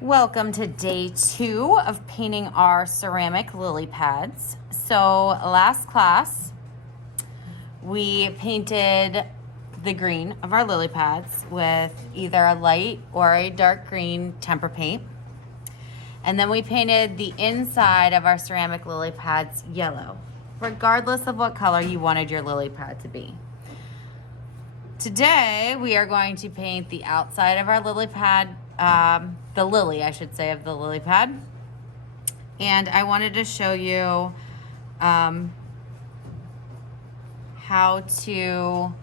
Welcome to day 2 of painting our ceramic lily pads. So last class, we painted the green of our lily pads with either a light or a dark green tempera paint. And then we painted the inside of our ceramic lily pads yellow, regardless of what color you wanted your lily pad to be. Today, we are going to paint the outside of our lily pad, the lily, I should say, of the lily pad. And I wanted to show you how to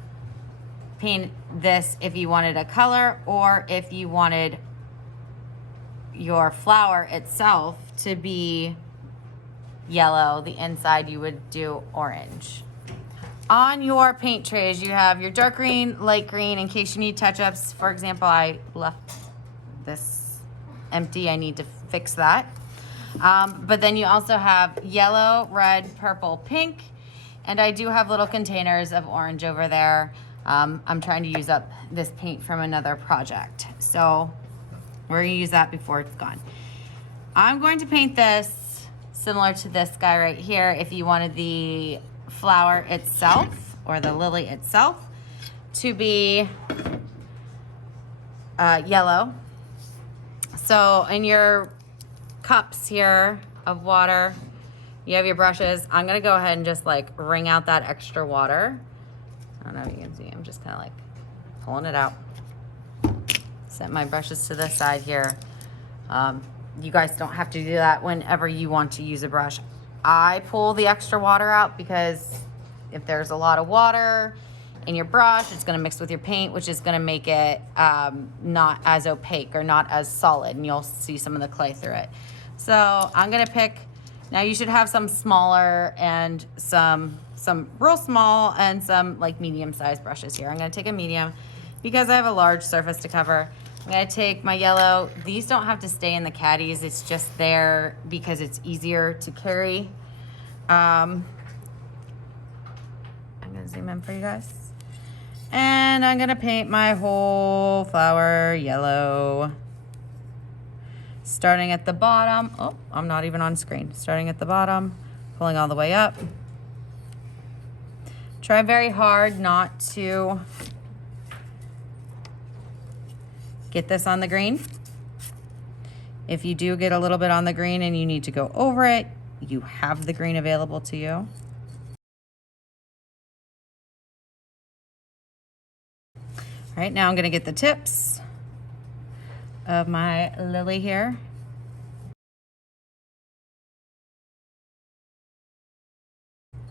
paint this if you wanted a color or if you wanted your flower itself to be yellow. The inside you would do orange. On your paint trays, you have your dark green, light green, in case you need touch-ups. For example, I left this empty. I need to fix that. But then you also have yellow, red, purple, pink, and I do have little containers of orange over there. I'm trying to use up this paint from another project. So we're gonna use that before it's gone. I'm going to paint this similar to this guy right here. If you wanted the flower itself or the lily itself to be yellow. So in your cups here of water, you have your brushes. I'm gonna go ahead and just like wring out that extra water. I don't know if you can see, I'm just kind of like pulling it out. Set my brushes to the side here. You guys don't have to do that whenever you want to use a brush. I pull the extra water out because if there's a lot of water in your brush, it's gonna mix with your paint, which is gonna make it not as opaque or not as solid, and you'll see some of the clay through it. So I'm gonna pick, now you should have some smaller and some real small and some like medium-sized brushes here. I'm gonna take a medium because I have a large surface to cover. I'm gonna take my yellow. These don't have to stay in the caddies. It's just there because it's easier to carry. I'm gonna zoom in for you guys. And I'm gonna paint my whole flower yellow. Starting at the bottom. Oh, I'm not even on screen. Starting at the bottom, pulling all the way up. Try very hard not to get this on the green. If you do get a little bit on the green and you need to go over it, you have the green available to you. All right, now I'm gonna get the tips of my lily here.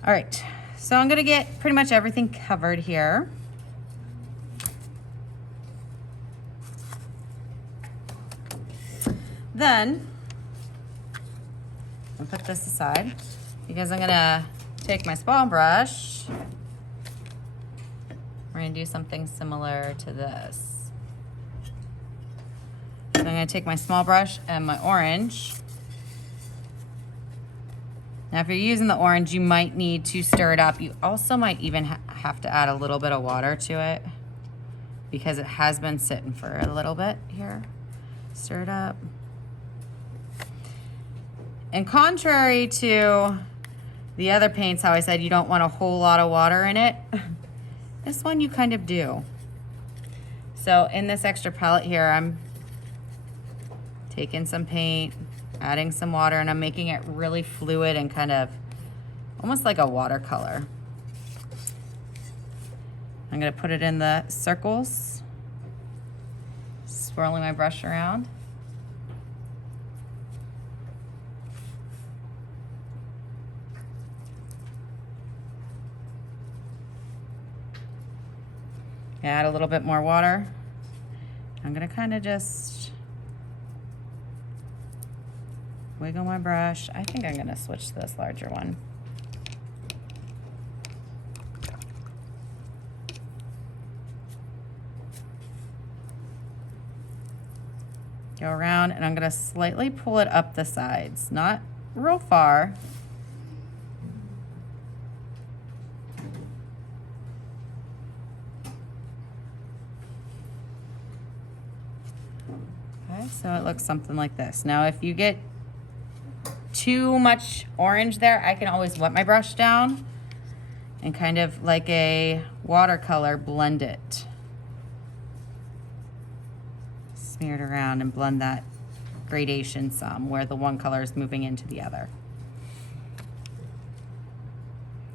All right, so I'm gonna get pretty much everything covered here. Then I'll put this aside because I'm gonna take my small brush. We're gonna do something similar to this. So I'm gonna take my small brush and my orange. Now if you're using the orange, you might need to stir it up. You also might even have to add a little bit of water to it because it has been sitting for a little bit here. Stir it up. And contrary to the other paints, how I said you don't want a whole lot of water in it, this one you kind of do. So in this extra palette here, I'm taking some paint, adding some water, and I'm making it really fluid and kind of almost like a watercolor. I'm gonna put it in the circles, swirling my brush around. Add a little bit more water. I'm gonna kind of just wiggle my brush. I think I'm gonna switch to this larger one. Go around and I'm gonna slightly pull it up the sides, not real far. Okay. Okay, so it looks something like this. Now, if you get too much orange there, I can always wet my brush down and kind of like a watercolor blend it. Smear it around and blend that gradation some where the one color is moving into the other.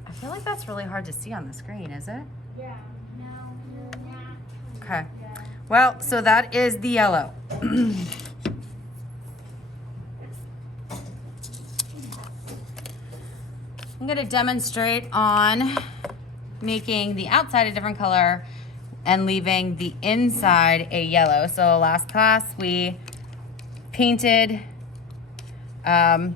I feel like that's really hard to see on the screen, is it? Yeah. Okay. Well, so that is the yellow. I'm going to demonstrate on making the outside a different color and leaving the inside a yellow. So last class we painted the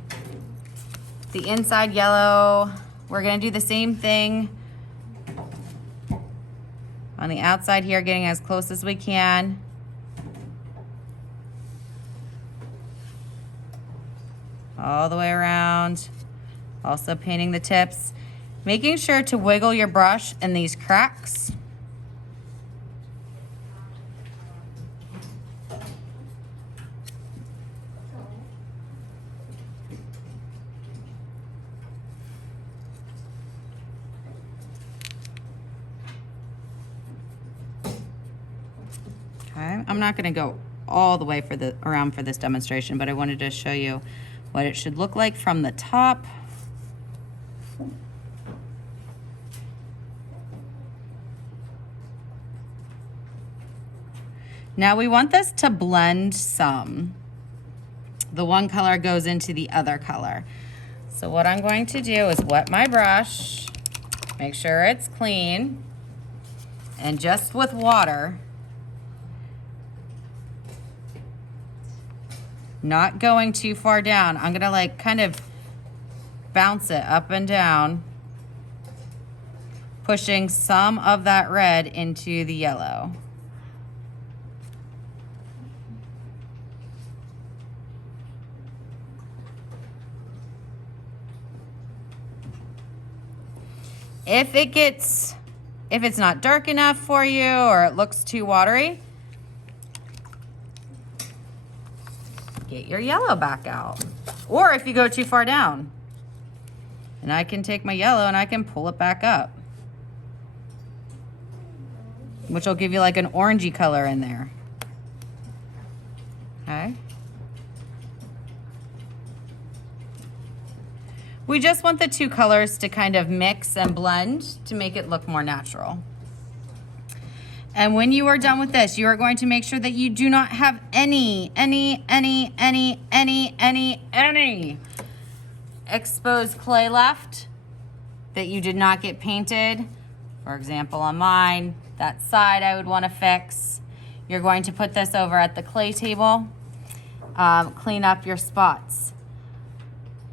inside yellow. We're going to do the same thing on the outside here, getting as close as we can. All the way around. Also painting the tips. Making sure to wiggle your brush in these cracks. Okay, I'm not going to go all the way around for this demonstration, but I wanted to show you what it should look like from the top. Now we want this to blend some. The one color goes into the other color. So what I'm going to do is wet my brush, make sure it's clean, and just with water, not going too far down. I'm gonna like kind of bounce it up and down, pushing some of that red into the yellow. If it's not dark enough for you or it looks too watery, get your yellow back out. Or if you go too far down, and I can take my yellow and I can pull it back up, which will give you like an orangey color in there. Okay. We just want the two colors to kind of mix and blend to make it look more natural. And when you are done with this, you are going to make sure that you do not have any exposed clay left that you did not get painted. For example, on mine, that side I would want to fix. You're going to put this over at the clay table, clean up your spots.